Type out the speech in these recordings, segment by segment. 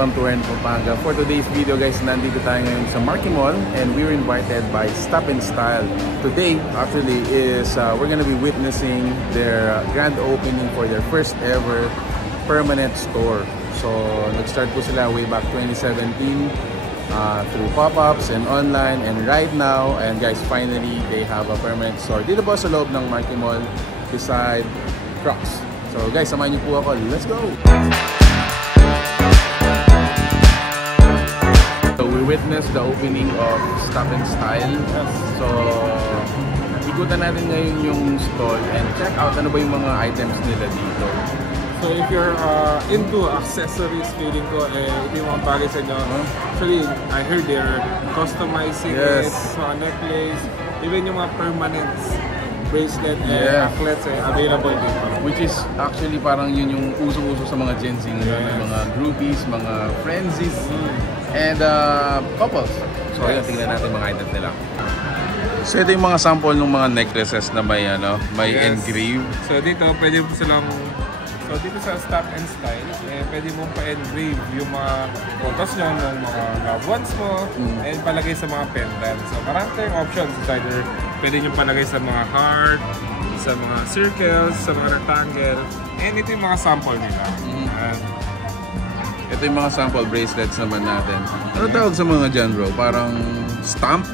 welcome to Ern Pampanga. For today's video guys, nandito tayo ngayon sa Marquee Mall and we were invited by Stop and Style. Today actually is we're gonna be witnessing their grand opening for their first ever permanent store. So nag-start po sila way back 2017 through pop-ups and online, and right now, and guys, finally they have a permanent store dito po sa loob ng Marquee Mall beside Crocs. So guys, samahan niyo po ako. Let's go! So we witnessed the opening of Stop and Style. So ikutan natin ngayon yung stall and check out ano ba yung mga items nila dito. So if you're into accessories, feeling ko ito yung mga bagay sa inyo. Actually, I heard they're customizing it, so a necklace, even yung mga permanent bracelet and anklets available dito. Which is actually parang yun yung uso-uso sa mga Gen Z ngayon, mga groupies, mga frenzies, and couples. So ayun, tingnan natin mga items nila. So ito yung mga sample ng mga necklaces na may engrave. So dito pwede po silang dito sa Stop and Style, pwede mong pa-engrave yung mga photos nyo ng mga loved ones mo and palagay sa mga pendants. So marami tayong options. It's either pwede nyo palagay sa mga heart, sa mga circles, sa mga rectangle, and ito yung mga sample nila. Ito yung mga sample bracelets naman natin. Ano tawag sa mga dyan, bro? Parang stamp?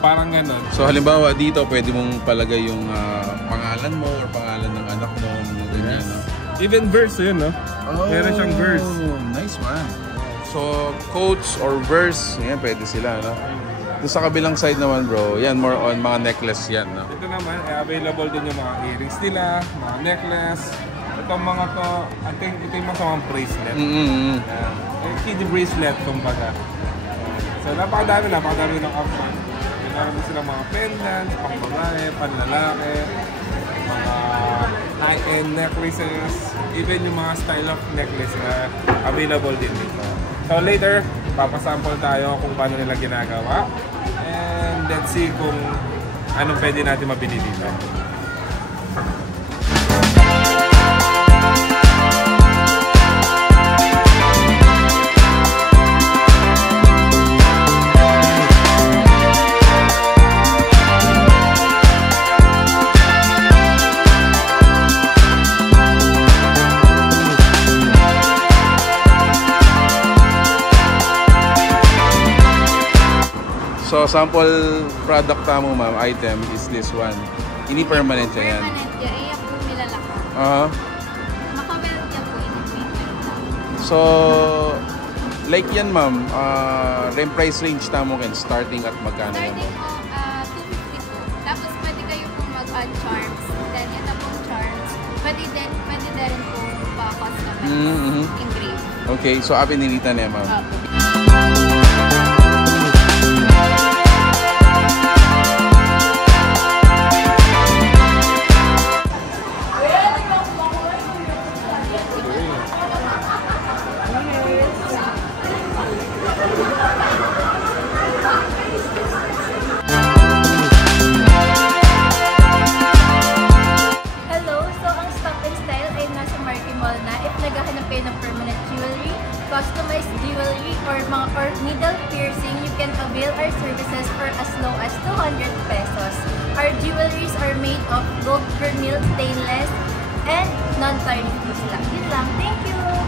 Parang ganun. So halimbawa dito pwede mong palagay yung pangalan mo or pangalan ng anak mo, mga ganyan, no? Even verse yun, no? Oh, meron siyang verse. Nice man. So quotes or verse, yan pwede sila, no? Doon sa kabilang side naman, bro, yan more on mga necklace yan, no? Ito naman, available din yung mga earrings nila, mga necklace. Itong mga to, I think ito yung mga bracelet. Kid bracelet, kumbaga. So napakadami ng option. Meron silang mga pendants, pang babae, panlalaki, mga high-end necklaces, even yung mga style of necklace na available din dito. So later, papasample tayo kung paano nila ginagawa, and let's see kung anong pwede natin mabili dito. So sample product mo, ma'am, item is this one. Ini permanent yan. Permanent yan. Iya po nilalaka. Makawelt yan po. So like yan, ma'am, price range tamo kan starting at magkano yan, Starting po, 250 po. Tapos pwede kayo po mag-add charms. Then ito pong charms. Pwede din po pa-customize. Engrave. Okay, so pinilitan niya, ma'am. Customized jewelry or needle piercing, you can avail our services for as low as 200 pesos. Our jewelries are made of gold vermeil, stainless, and non-tarnished po sila. Yun lang. Thank you!